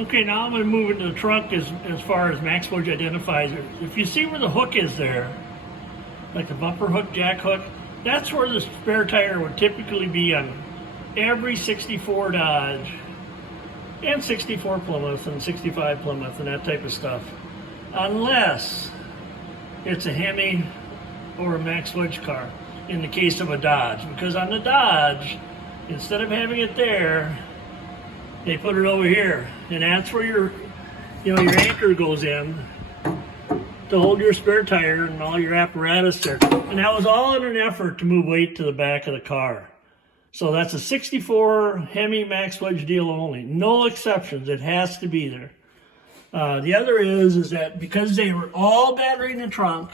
Okay, now I'm going to move into the trunk as far as Max Forge identifies it. If you see where the hook is there, like the bumper hook, jack hook, that's where the spare tire would typically be on every 64 Dodge and 64 Plymouth and 65 Plymouth and that type of stuff. Unless it's a Hemi or a Max Wedge car in the case of a Dodge. Because on the Dodge, instead of having it there, they put it over here. And that's where your anchor goes in to hold your spare tire and all your apparatus there. And that was all in an effort to move weight to the back of the car. So that's a 64 Hemi Max Wedge deal only. No exceptions. It has to be there. The other is that because they were all battery in the trunk,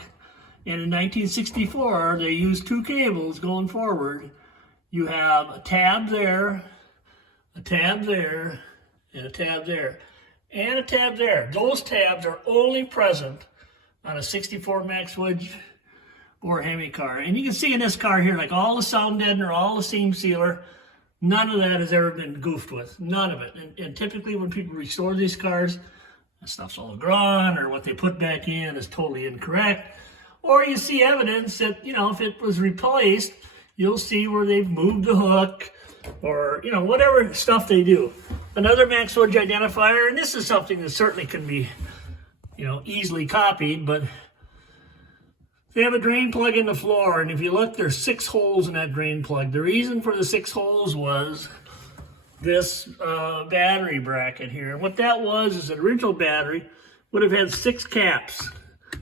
and in 1964 they used two cables going forward, you have a tab there, a tab there, and a tab there, and a tab there. Those tabs are only present on a 64 Max Wedge or Hemi car. And you can see in this car here, like all the sound deadener, all the seam sealer, none of that has ever been goofed with. None of it. And typically when people restore these cars, that stuff's all gone, or what they put back in is totally incorrect. Or you see evidence that, if it was replaced, you'll see where they've moved the hook, or, whatever stuff they do. Another Max Wedge identifier, and this is something that certainly can be, easily copied, but they have a drain plug in the floor, and if you look, there's 6 holes in that drain plug. The reason for the 6 holes was this battery bracket here. And what that was is an original battery would have had 6 caps,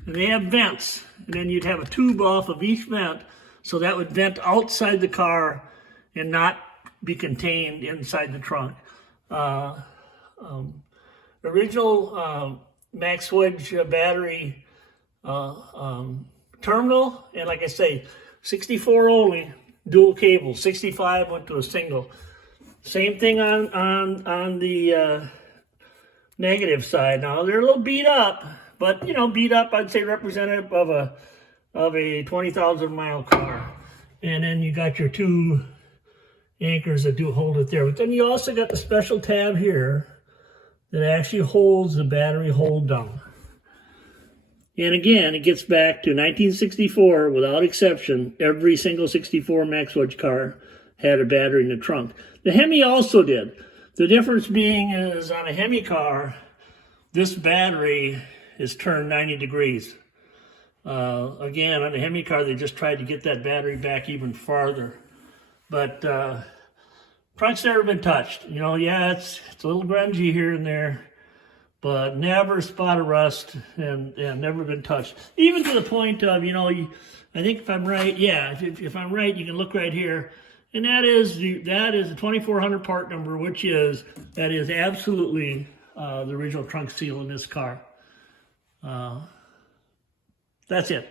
and they have vents, and then you'd have a tube off of each vent, so that would vent outside the car and not be contained inside the trunk. Original Max Wedge battery terminal, and like I say, 64 only, dual cable. 65 went to a single. Same thing on the negative side. Now they're a little beat up, but beat up, I'd say representative of a 20,000 mile car. And then you got your 2 anchors that do hold it there. But then you also got the special tab here that actually holds the battery hold down. And again, it gets back to 1964, without exception, every single 64 Max Wedge car had a battery in the trunk. The Hemi also did. The difference being is on a Hemi car, this battery is turned 90 degrees. Again, on a Hemi car, they just tried to get that battery back even farther. But trunk's never been touched. Yeah, it's a little grungy here and there, but never a spot of rust, and never been touched. Even to the point of, I think if I'm right, yeah, if I'm right, you can look right here, and that is the 2400 part number, that is absolutely the original trunk seal in this car. That's it.